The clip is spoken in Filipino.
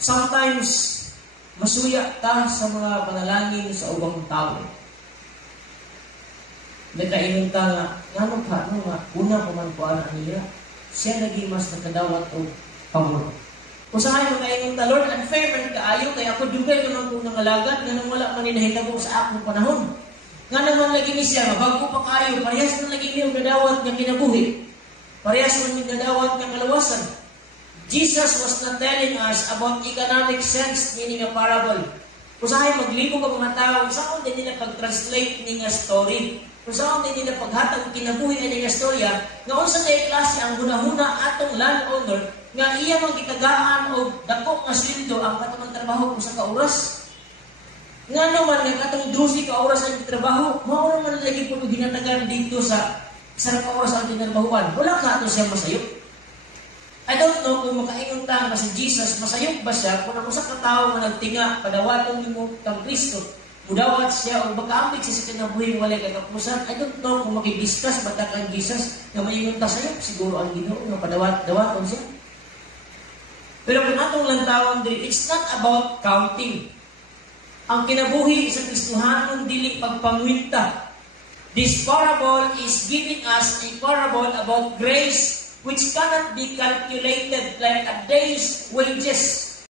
Sometimes, masuya ta sa mga panalangin sa ubang tao. Nagkainom ta nga, ngano ka, no nga, una ko man ko ana niya, siya naging mas nakadawat o pamuro. Kung saan magkainom ta, Lord, unfair man kaayo, kaya ako dugay ko ng unang alagad, nga nang wala man hinahitabo sa akong panahon. Nga naman lagi ni siya, bago pa kayo, parehas man lagi niyo nadawat ng kinabuhi. Parehas man yung nadawat ng kalawasan. Jesus was not telling us about economic sense, meaning a parable. Kung saan maglibo ka mga tao, kung saan din nila pag-translate ng story, kung saan din nila paghatag kinabuhi ng storya, nga unsa na klase ang hunahuna atong landowner, nga iya mang gitagaan o dako nga sweldo ang katong trabaho kung sa kauras. Nga naman, nga katong 12 ka oras ang trabaho, mao man lagi po ginatagan dito sa sarap oras ang tinarbahuan. Wala ka ito siya masayok. I don't know kung makaingon ta nga si Jesus, masayok ba siya kung ako sa katao nga nagtinga, padawaton ni mo kang Kristo, mudawat siya o makaambit siya sa kinabuhi walay katapusan. I don't know kung makidiscuss ba ta kang Jesus nga maingon ta sayok, siguro ang Ginoo nga padawaton siya. Pero kung atong lantawan diri, it's not about counting. Ang kinabuhi sa Kristohanon dili pagpangwinta. This parable is giving us a parable about grace which cannot be calculated like a day's wages.